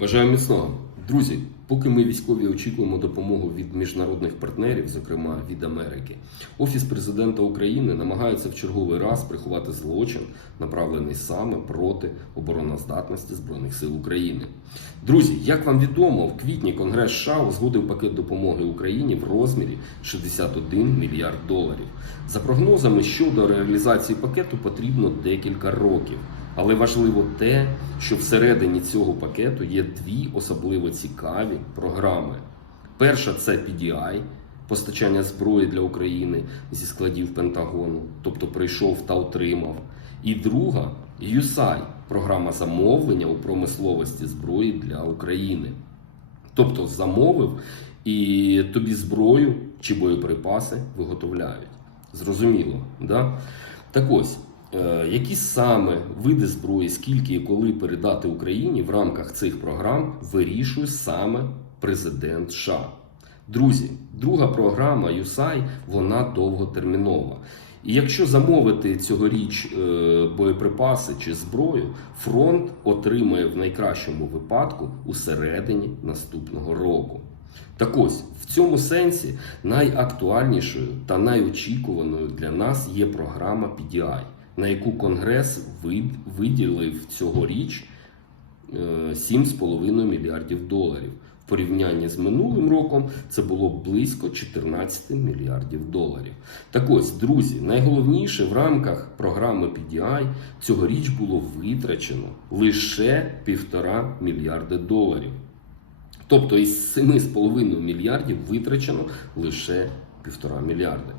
Бажаю міцного. Друзі, поки ми військові очікуємо допомогу від міжнародних партнерів, зокрема від Америки, Офіс президента України намагається в черговий раз приховати злочин, направлений саме проти обороноздатності Збройних сил України. Друзі, як вам відомо, в квітні Конгрес США узгодив пакет допомоги Україні в розмірі 61 мільярд доларів. За прогнозами щодо реалізації пакету потрібно декілька років. Але важливо те, що всередині цього пакету є дві особливо цікаві програми. Перша це PDI, постачання зброї для України зі складів Пентагону, тобто прийшов та отримав. І друга USAI, програма замовлення у промисловості зброї для України. Тобто замовив і тобі зброю чи боєприпаси виготовляють. Зрозуміло, да? Так ось, які саме види зброї, скільки і коли передати Україні в рамках цих програм, вирішує саме президент США. Друзі, друга програма USAI, вона довготермінова. І якщо замовити цьогоріч е, боєприпаси чи зброю, фронт отримає в найкращому випадку у середині наступного року. Так ось в цьому сенсі найактуальнішою та найочікуваною для нас є програма PDI, на яку Конгрес вид- виділив цьогоріч е, 7,5 мільярдів доларів. В порівнянні з минулим роком це було близько 14 мільярдів доларів. Так ось, друзі, найголовніше в рамках програми PDI цьогоріч було витрачено лише півтора мільярди доларів. Тобто із 7,5 мільярдів витрачено лише півтора мільярди.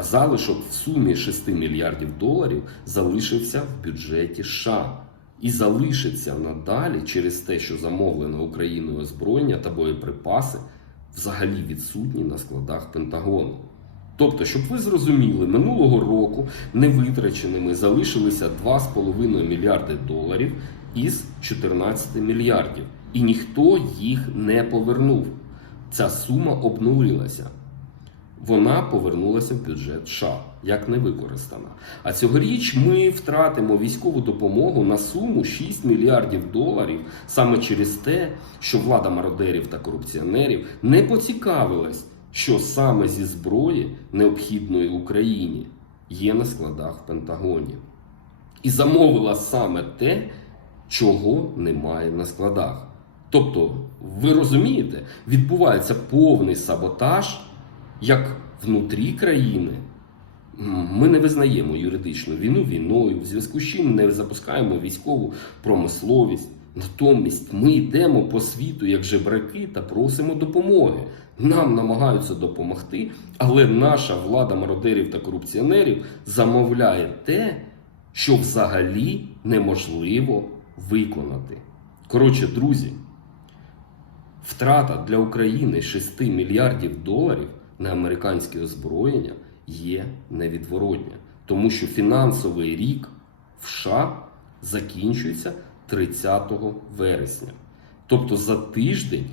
А залишок в сумі 6 мільярдів доларів залишився в бюджеті США і залишиться надалі через те, що замовлено Україною озброєння та боєприпаси взагалі відсутні на складах Пентагону. Тобто, щоб ви зрозуміли, минулого року невитраченими залишилися 2,5 мільярди доларів із 14 мільярдів, і ніхто їх не повернув. Ця сума обнулилася. Вона повернулася в бюджет США як не використана. А цьогоріч ми втратимо військову допомогу на суму 6 мільярдів доларів саме через те, що влада мародерів та корупціонерів не поцікавилась, що саме зі зброї необхідної Україні є на складах в Пентагоні. І замовила саме те, чого немає на складах. Тобто, ви розумієте, відбувається повний саботаж як внутрі країни. Ми не визнаємо юридичну війну війною, в зв'язку з чим не запускаємо військову промисловість. Натомість ми йдемо по світу як жебраки та просимо допомоги. Нам намагаються допомогти, але наша влада мародерів та корупціонерів замовляє те, що взагалі неможливо виконати. Коротше, друзі, втрата для України 6 мільярдів доларів на американське озброєння є невідворотня, тому що фінансовий рік в США закінчується 30 вересня. Тобто за тиждень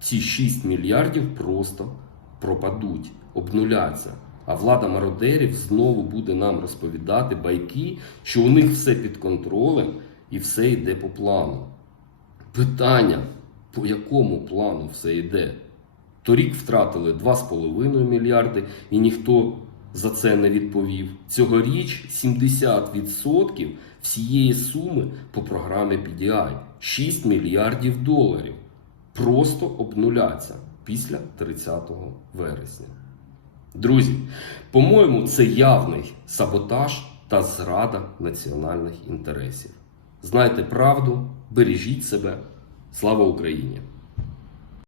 ці 6 мільярдів просто пропадуть, обнуляться. А влада мародерів знову буде нам розповідати байки, що у них все під контролем і все йде по плану. Питання, по якому плану все йде? Торік втратили 2,5 мільярди і ніхто за це не відповів. Цьогоріч 70% всієї суми по програмі PDI 6 мільярдів доларів. Просто обнуляться після 30 вересня. Друзі, по-моєму, це явний саботаж та зрада національних інтересів. Знайте правду, бережіть себе. Слава Україні!